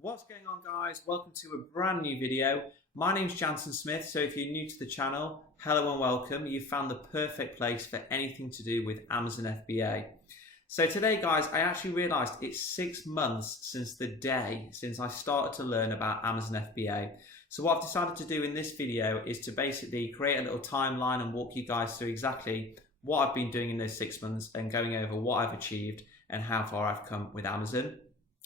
What's going on, guys? Welcome to a brand new video. My name's Janson Smith, so if you're new to the channel, hello and welcome. You've found the perfect place for anything to do with Amazon FBA. So today, guys, I actually realized it's 6 months since I started to learn about Amazon FBA. So what I've decided to do in this video is to basically create a little timeline and walk you guys through exactly what I've been doing in those 6 months and going over what I've achieved and how far I've come with Amazon.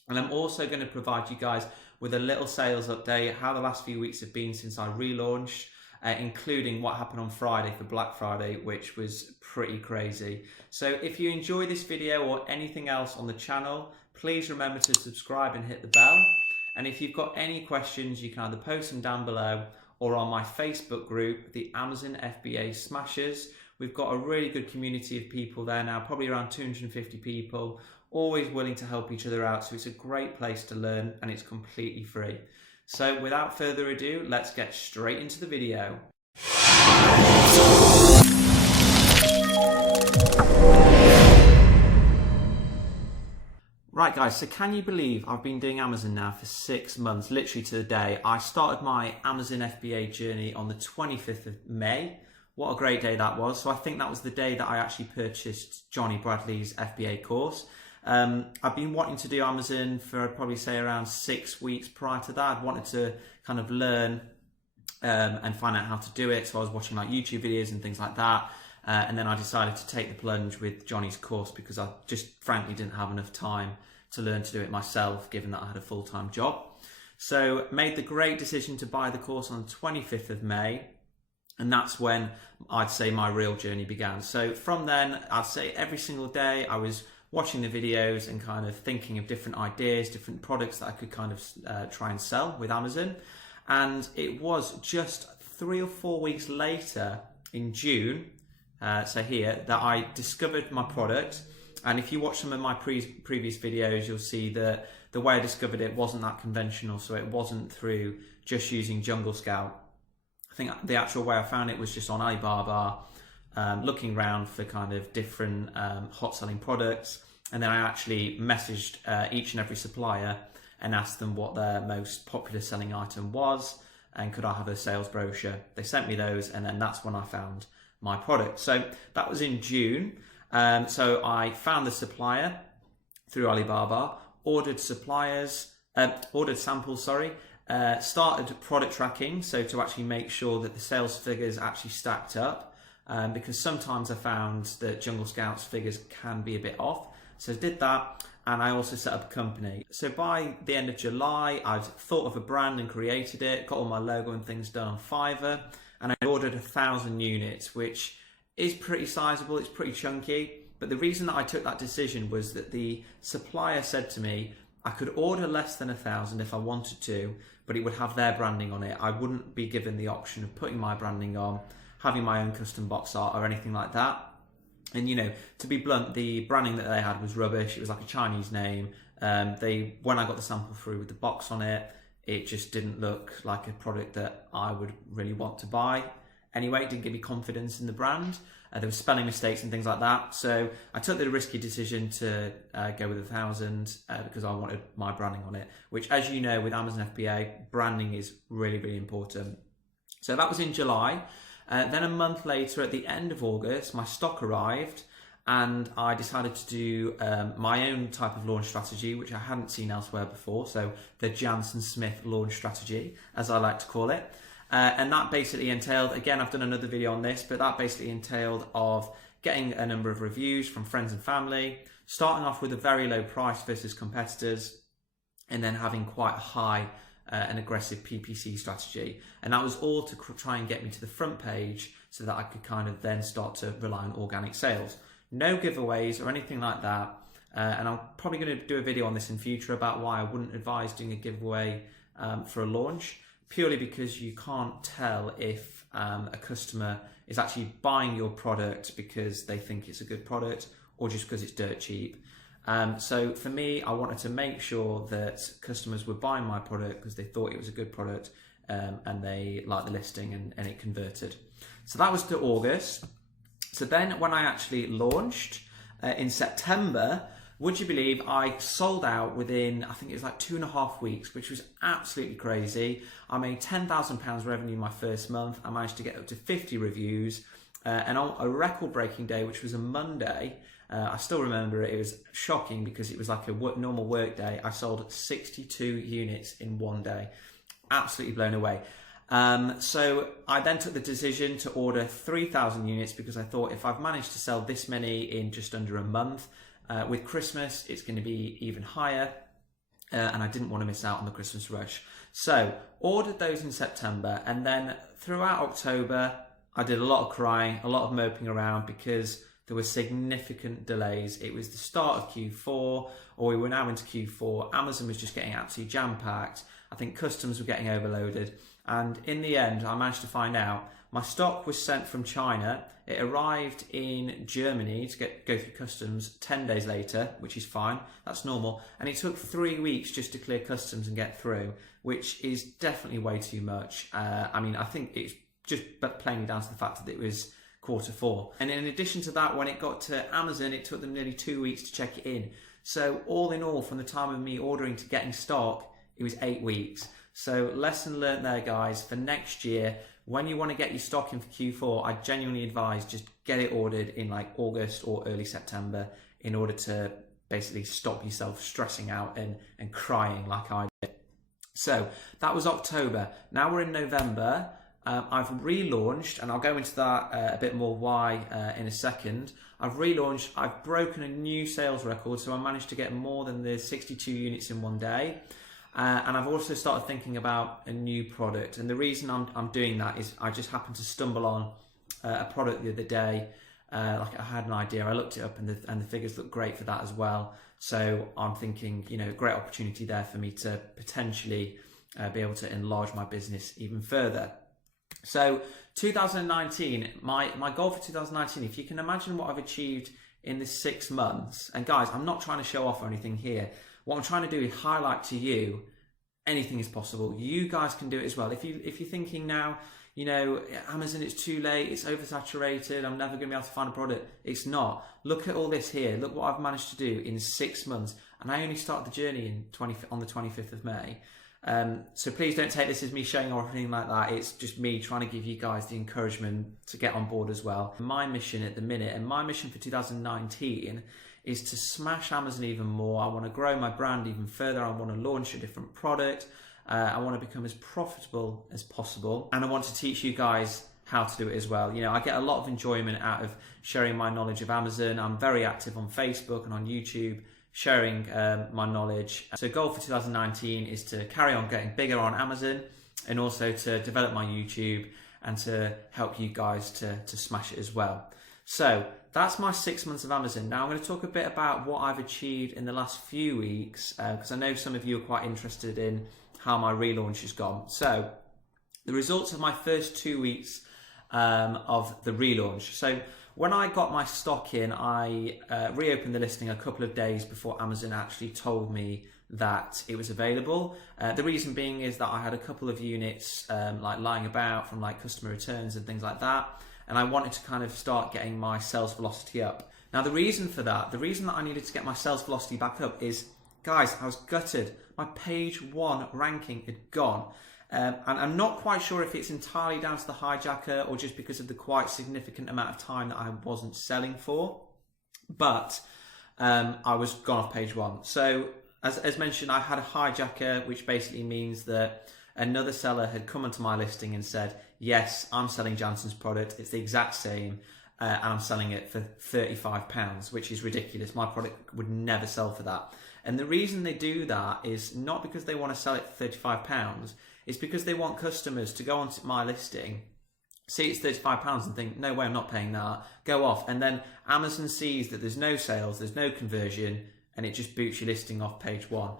And I'm also going to provide you guys with a little sales update, how the last few weeks have been since I relaunched, including what happened on Friday for Black Friday, which was pretty crazy. So if you enjoy this video or anything else on the channel, please remember to subscribe and hit the bell. And if you've got any questions, you can either post them down below or on my Facebook group, the Amazon FBA Smashers. We've got a really good community of people there now, probably around 250 people, always willing to help each other out. So it's a great place to learn and it's completely free. So without further ado, let's get straight into the video. Right guys, so can you believe I've been doing Amazon now for 6 months, literally to the day. I started my Amazon FBA journey on the 25th of May. What a great day that was. So I think that was the day that I actually purchased Johnny Bradley's FBA course. I've been wanting to do Amazon for I'd probably say around 6 weeks prior to that. I'd wanted to kind of learn and find out how to do it. So I was watching like YouTube videos and things like that. And then I decided to take the plunge with Johnny's course because I just frankly didn't have enough time to learn to do it myself, given that I had a full-time job. So made the great decision to buy the course on the 25th of May. And that's when I'd say my real journey began. So from then, I'd say every single day I was watching the videos and kind of thinking of different ideas, different products that I could kind of try and sell with Amazon. And it was just 3 or 4 weeks later in June, so here, that I discovered my product. And if you watch some of my previous videos, you'll see that the way I discovered it wasn't that conventional. So it wasn't through just using Jungle Scout. I think the actual way I found it was just on Alibaba, looking around for kind of different hot selling products. And then I actually messaged each and every supplier and asked them what their most popular selling item was and could I have a sales brochure. They sent me those, and then that's when I found my product. So that was in June. So I found the supplier through Alibaba, ordered samples, started product tracking, so to actually make sure that the sales figures actually stacked up, because sometimes I found that Jungle Scout's figures can be a bit off. So I did that, and I also set up a company. So by the end of July, I'd thought of a brand and created it, got all my logo and things done on Fiverr, and I ordered 1,000 units, which is pretty sizable, it's pretty chunky. But the reason that I took that decision was that the supplier said to me, I could order less than 1,000 if I wanted to, but it would have their branding on it. I wouldn't be given the option of putting my branding on, having my own custom box art or anything like that. And you know, to be blunt, the branding that they had was rubbish. It was like a Chinese name. When I got the sample through with the box on it, it just didn't look like a product that I would really want to buy. Anyway, it didn't give me confidence in the brand. There were spelling mistakes and things like that. So I took the risky decision to go with 1,000 because I wanted my branding on it, which, as you know, with Amazon FBA, branding is really, really important. So that was in July. Then a month later, at the end of August, my stock arrived and I decided to do my own type of launch strategy, which I hadn't seen elsewhere before. So the Janson Smith launch strategy, as I like to call it. And that basically entailed, again, I've done another video on this, but that basically entailed of getting a number of reviews from friends and family, starting off with a very low price versus competitors, and then having quite a high an aggressive PPC strategy. And that was all to try and get me to the front page so that I could kind of then start to rely on organic sales. No giveaways or anything like that. And I'm probably going to do a video on this in future about why I wouldn't advise doing a giveaway for a launch, purely because you can't tell if a customer is actually buying your product because they think it's a good product or just because it's dirt cheap. So for me, I wanted to make sure that customers were buying my product because they thought it was a good product and they liked the listing and it converted. So that was to August. So then when I actually launched in September, Would you believe I sold out within, I think it was like 2.5 weeks, which was absolutely crazy. I made £10,000 revenue my first month. I managed to get up to 50 reviews. And on a record-breaking day, which was a Monday, I still remember it. It was shocking because it was like a normal work day. I sold 62 units in one day. Absolutely blown away. So I then took the decision to order 3,000 units because I thought if I've managed to sell this many in just under a month, with Christmas, it's going to be even higher, and I didn't want to miss out on the Christmas rush. So, ordered those in September, and then throughout October, I did a lot of crying, a lot of moping around because there were significant delays. It was the start of Q4, or we were now into Q4. Amazon was just getting absolutely jam-packed. I think customs were getting overloaded. And in the end, I managed to find out my stock was sent from China. It arrived in Germany to go through customs 10 days later, which is fine. That's normal. And it took 3 weeks just to clear customs and get through, which is definitely way too much. I mean, I think it's just plainly down to the fact that it was Q4. And in addition to that, when it got to Amazon, it took them nearly 2 weeks to check it in. So all in all, from the time of me ordering to getting stock, it was 8 weeks. So lesson learned there, guys. For next year, when you want to get your stock in for Q4, I genuinely advise just get it ordered in like August or early September in order to basically stop yourself stressing out and crying like I did. So that was October. Now we're in November. I've relaunched, and I'll go into that a bit more why in a second. I've relaunched, I've broken a new sales record, so I managed to get more than the 62 units in one day. And I've also started thinking about a new product. And the reason I'm doing that is I just happened to stumble on a product the other day. Like I had an idea, I looked it up, and the figures look great for that as well. So I'm thinking, you know, great opportunity there for me to potentially be able to enlarge my business even further. So 2019, my goal for 2019, if you can imagine what I've achieved in the 6 months, and guys, I'm not trying to show off or anything here. What I'm trying to do is highlight to you anything is possible. You guys can do it as well. If you're thinking now, you know, Amazon, it's too late, it's oversaturated, I'm never going to be able to find a product. It's not. Look at all this here. Look what I've managed to do in 6 months. And I only started the journey on the 25th of May. So please don't take this as me showing off or anything like that. It's just me trying to give you guys the encouragement to get on board as well. My mission at the minute, and my mission for 2019, is to smash Amazon even more. I want to grow my brand even further. I want to launch a different product. I want to become as profitable as possible. And I want to teach you guys how to do it as well. You know, I get a lot of enjoyment out of sharing my knowledge of Amazon. I'm very active on Facebook and on YouTube, sharing my knowledge. So goal for 2019 is to carry on getting bigger on Amazon, and also to develop my YouTube and to help you guys to smash it as well. So that's my 6 months of Amazon. Now I'm going to talk a bit about what I've achieved in the last few weeks, because I know some of you are quite interested in how my relaunch has gone. So the results of my first 2 weeks of the relaunch. So when I got my stock in, I reopened the listing a couple of days before Amazon actually told me that it was available. The reason being is that I had a couple of units like lying about from like customer returns and things like that. And I wanted to kind of start getting my sales velocity up. Now the reason for that, the reason that I needed to get my sales velocity back up is, guys, I was gutted. My page 1 ranking had gone. And I'm not quite sure if it's entirely down to the hijacker or just because of the quite significant amount of time that I wasn't selling for. But I was gone off page 1. So as mentioned, I had a hijacker, which basically means that another seller had come onto my listing and said, yes, I'm selling Janson's product. It's the exact same. And I'm selling it for £35, which is ridiculous. My product would never sell for that. And the reason they do that is not because they want to sell it for £35. It's because they want customers to go onto my listing, see it's £35 and think, no way, I'm not paying that, go off. And then Amazon sees that there's no sales, there's no conversion, and it just boots your listing off page 1.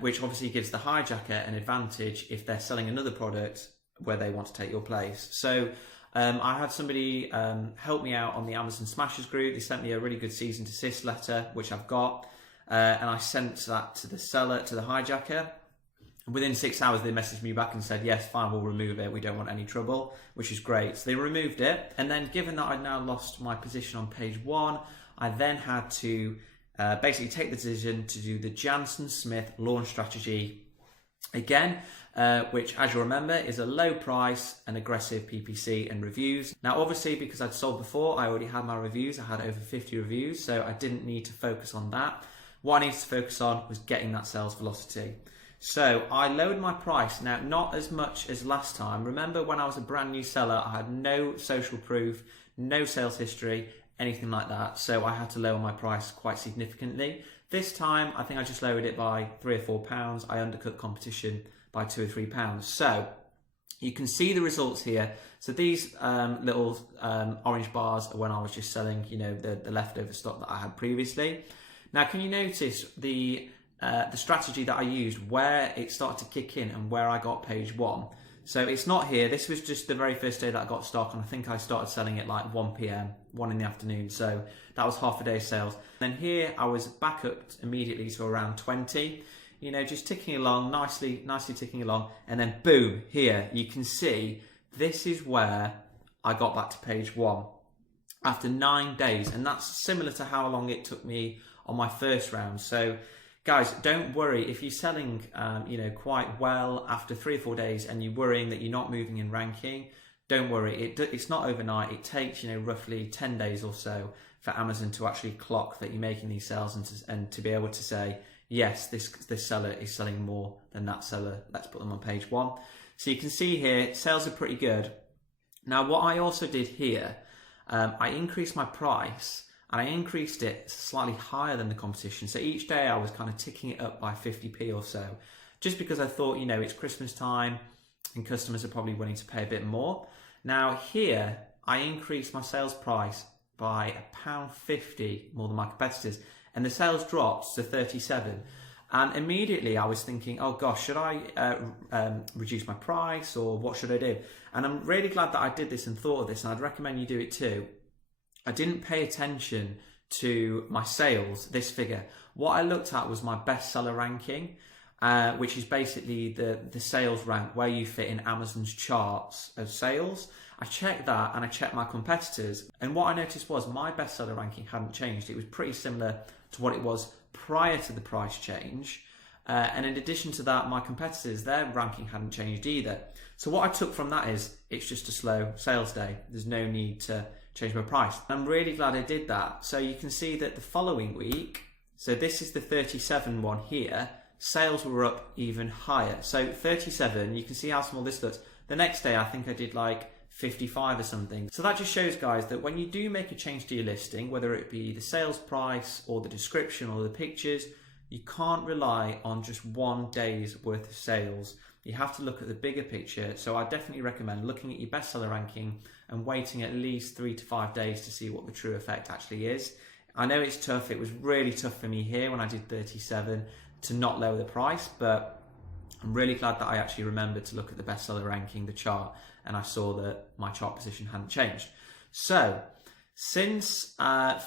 Which obviously gives the hijacker an advantage if they're selling another product where they want to take your place. So I had somebody help me out on the Amazon Smashers group. They sent me a really good cease and desist letter, which I've got, and I sent that to the seller, to the hijacker. Within 6 hours, they messaged me back and said, yes, fine, we'll remove it. We don't want any trouble, which is great. So they removed it. And then given that I'd now lost my position on page 1, I then had to basically take the decision to do the Janson Smith launch strategy again, which, as you remember, is a low price and aggressive PPC and reviews. Now, obviously, because I'd sold before, I already had my reviews. I had over 50 reviews, so I didn't need to focus on that. What I needed to focus on was getting that sales velocity. So I lowered my price. Now, not as much as last time. Remember, when I was a brand new seller, I had no social proof, no sales history, anything like that. So I had to lower my price quite significantly. This time, I think I just lowered it by £3 or £4. I undercut competition by £2 or £3. So you can see the results here. So these little orange bars are when I was just selling, the leftover stock that I had previously. Now, can you notice the strategy that I used, where it started to kick in and where I got page 1? So it's not here. This was just the very first day that I got stock, and I think I started selling at like 1 p.m, 1 in the afternoon. So that was half a day's sales. Then here I was back up immediately to around 20, just ticking along, nicely ticking along. And then boom, here you can see this is where I got back to page 1 after 9 days. And that's similar to how long it took me on my first round. So guys, don't worry if you're selling, quite well after 3 or 4 days, and you're worrying that you're not moving in ranking. Don't worry, it's not overnight. It takes, roughly 10 days or so for Amazon to actually clock that you're making these sales and to be able to say, yes, this seller is selling more than that seller. Let's put them on page 1. So you can see here, sales are pretty good. Now, what I also did here, I increased my price. And I increased it slightly higher than the competition. So each day I was kind of ticking it up by 50p or so, just because I thought, it's Christmas time and customers are probably willing to pay a bit more. Now here, I increased my sales price by £1.50 more than my competitors, and the sales dropped to 37. And immediately I was thinking, oh gosh, should I reduce my price, or what should I do? And I'm really glad that I did this and thought of this, and I'd recommend you do it too. I didn't pay attention to my sales, this figure. What I looked at was my bestseller ranking, which is basically the sales rank where you fit in Amazon's charts of sales. I checked that and I checked my competitors. And what I noticed was my bestseller ranking hadn't changed. It was pretty similar to what it was prior to the price change. And in addition to that, my competitors, their ranking hadn't changed either. So what I took from that is it's just a slow sales day. There's no need to change my price. I'm really glad I did that. So you can see that the following week, so this is the 37 one here, sales were up even higher. So 37, you can see how small this looks. The next day, I think I did like 55 or something. So that just shows, guys, that when you do make a change to your listing, whether it be the sales price or the description or the pictures, you can't rely on just 1 day's worth of sales. You have to look at the bigger picture. So I definitely recommend looking at your bestseller ranking and waiting at least 3 to 5 days to see what the true effect actually is. I know it's tough. It was really tough for me here when I did 37 to not lower the price, but I'm really glad that I actually remembered to look at the bestseller ranking, the chart, and I saw that my chart position hadn't changed. So since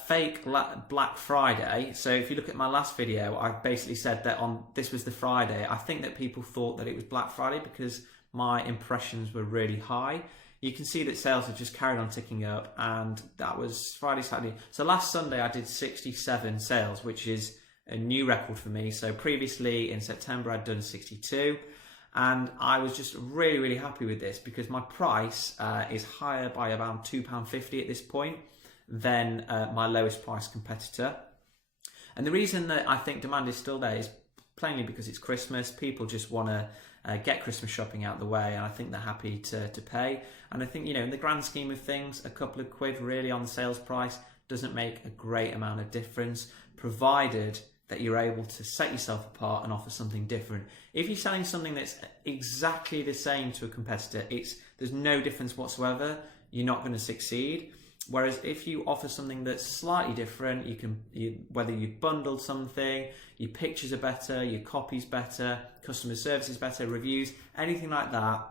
fake Black Friday, so if you look at my last video, I basically said that this was the Friday. I think that people thought that it was Black Friday because my impressions were really high. You can see that sales have just carried on ticking up, and that was Friday, Saturday. So last Sunday I did 67 sales, which is a new record for me. So previously in September I'd done 62, and I was just really, really happy with this because my price is higher by around £2.50 at this point than my lowest price competitor. And the reason that I think demand is still there is plainly because it's Christmas. People just want to get Christmas shopping out the way, and I think they're happy to pay. And I think, in the grand scheme of things, a couple of quid really on the sales price doesn't make a great amount of difference, provided that you're able to set yourself apart and offer something different. If you're selling something that's exactly the same to a competitor, there's no difference whatsoever, you're not going to succeed. Whereas if you offer something that's slightly different, whether you bundled something, your pictures are better, your copy's better, customer service is better, reviews, anything like that,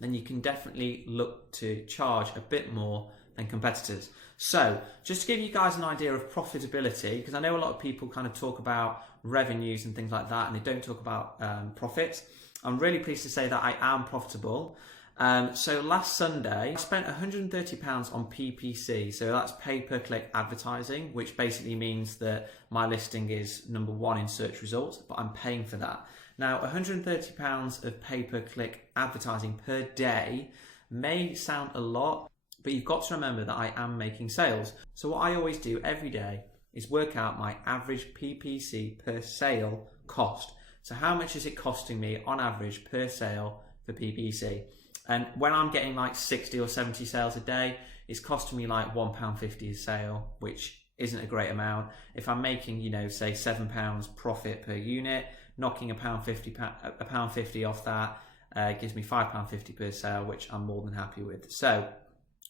then you can definitely look to charge a bit more than competitors. So just to give you guys an idea of profitability, because I know a lot of people kind of talk about revenues and things like that, and they don't talk about profits. I'm really pleased to say that I am profitable. So last Sunday, I spent £130 on PPC. So that's pay-per-click advertising, which basically means that my listing is number one in search results, but I'm paying for that. Now, £130 of pay-per-click advertising per day may sound a lot, but you've got to remember that I am making sales. So what I always do every day is work out my average PPC per sale cost. So how much is it costing me on average per sale for PPC? And when I'm getting like 60 or 70 sales a day, it's costing me like £1.50 a sale, which isn't a great amount. If I'm making, say £7 profit per unit, knocking £1.50 off that gives me £5.50 per sale, which I'm more than happy with. So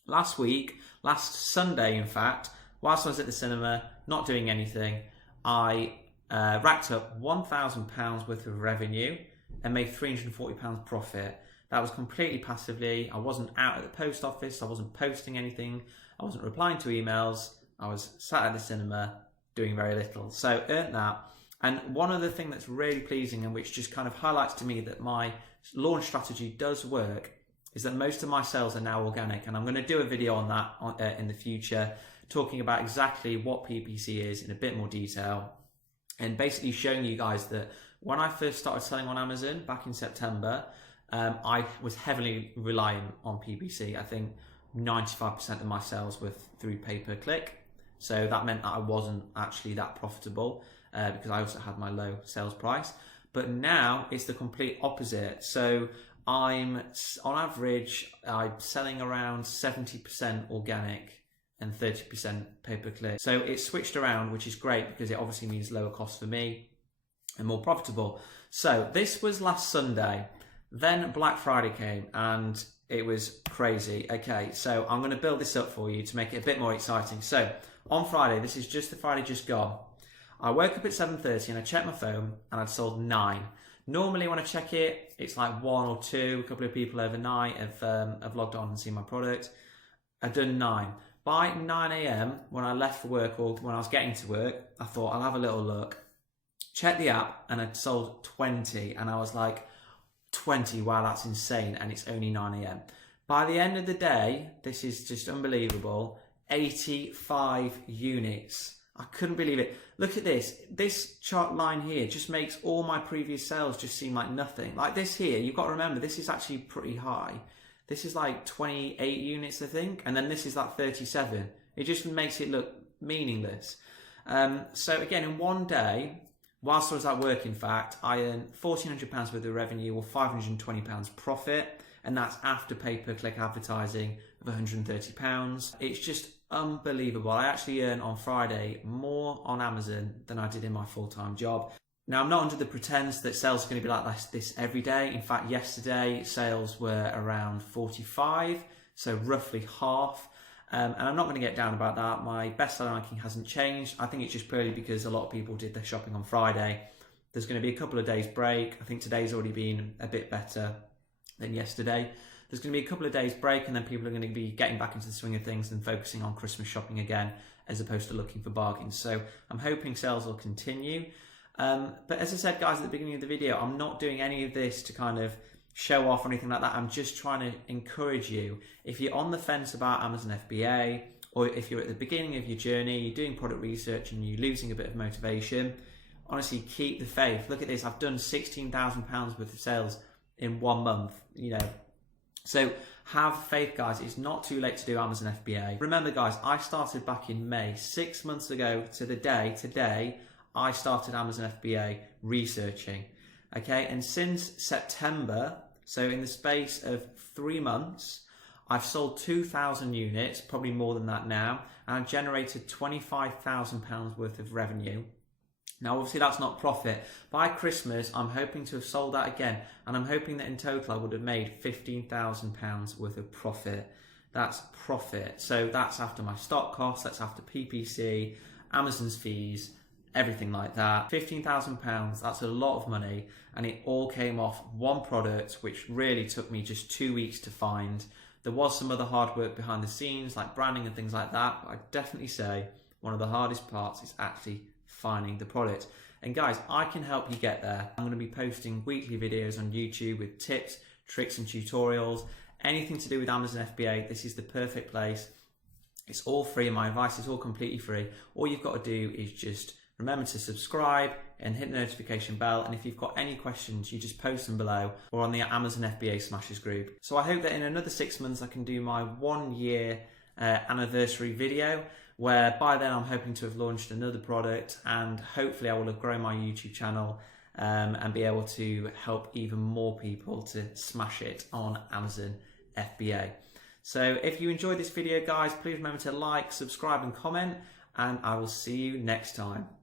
last Sunday, in fact, whilst I was at the cinema, not doing anything, I racked up £1,000 worth of revenue and made £340 profit. That was completely passively. I wasn't out at the post office. I wasn't posting anything. I wasn't replying to emails. I was sat at the cinema doing very little. So earned that. And one other thing that's really pleasing and which just kind of highlights to me that my launch strategy does work is that most of my sales are now organic. And I'm going to do a video on that in the future, talking about exactly what PPC is in a bit more detail and basically showing you guys that when I first started selling on Amazon back in September, I was heavily reliant on PPC. I think 95% of my sales were through pay-per-click. So that meant that I wasn't actually that profitable because I also had my low sales price. But now it's the complete opposite. So on average, I'm selling around 70% organic and 30% pay-per-click. So it's switched around, which is great because it obviously means lower cost for me and more profitable. So this was last Sunday. Then Black Friday came and it was crazy. Okay, so I'm going to build this up for you to make it a bit more exciting. So on Friday, this is just the Friday just gone, I woke up at 7:30 and I checked my phone and I'd sold 9. Normally when I check it, it's like 1 or 2, a couple of people overnight have logged on and seen my product. I've done 9. By 9 a.m, when I left for work or when I was getting to work, I thought I'll have a little look. Check the app and I'd sold 20 and I was like, 20, wow, that's insane, and it's only 9 a.m. By the end of the day, this is just unbelievable, 85 units. I couldn't believe it. Look at this. This chart line here just makes all my previous sales just seem like nothing. Like this here, you've got to remember, this is actually pretty high. This is like 28 units, I think, and then this is like 37. It just makes it look meaningless. So again, in one day, whilst I was at work, in fact, I earned £1,400 worth of revenue or £520 profit, and that's after pay-per-click advertising of £130. It's just unbelievable. I actually earned on Friday more on Amazon than I did in my full-time job. Now, I'm not under the pretense that sales are going to be like this every day. In fact, yesterday sales were around 45, so roughly half. And I'm not going to get down about that. My bestseller ranking hasn't changed. I think it's just purely because a lot of people did their shopping on Friday. There's going to be a couple of days break. I think today's already been a bit better than yesterday. There's going to be a couple of days break and then people are going to be getting back into the swing of things and focusing on Christmas shopping again as opposed to looking for bargains. So I'm hoping sales will continue. But as I said, guys, at the beginning of the video, I'm not doing any of this to kind of show off or anything like that. I'm just trying to encourage you. If you're on the fence about Amazon FBA, or if you're at the beginning of your journey, you're doing product research and you're losing a bit of motivation, honestly, keep the faith. Look at this. I've done £16,000 worth of sales in 1 month, So have faith, guys. It's not too late to do Amazon FBA. Remember, guys, I started back in May, 6 months ago to the day, today, I started Amazon FBA researching. Okay, and since September, so in the space of 3 months, I've sold 2,000 units, probably more than that now, and I've generated £25,000 worth of revenue. Now, obviously, that's not profit. By Christmas, I'm hoping to have sold that again, and I'm hoping that in total I would have made £15,000 worth of profit. That's profit. So that's after my stock costs, that's after PPC, Amazon's fees, everything like that. £15,000, that's a lot of money, and it all came off one product, which really took me just 2 weeks to find. There was some other hard work behind the scenes, like branding and things like that, but I'd definitely say one of the hardest parts is actually finding the product. And guys, I can help you get there. I'm going to be posting weekly videos on YouTube with tips, tricks and tutorials, anything to do with Amazon FBA, this is the perfect place. It's all free. My advice is all completely free. All you've got to do is just remember to subscribe and hit the notification bell. And if you've got any questions, you just post them below or on the Amazon FBA Smashers group. So I hope that in another 6 months I can do my 1 year anniversary video, where by then I'm hoping to have launched another product, and hopefully I will have grown my YouTube channel and be able to help even more people to smash it on Amazon FBA. So if you enjoyed this video, guys, please remember to like, subscribe and comment, and I will see you next time.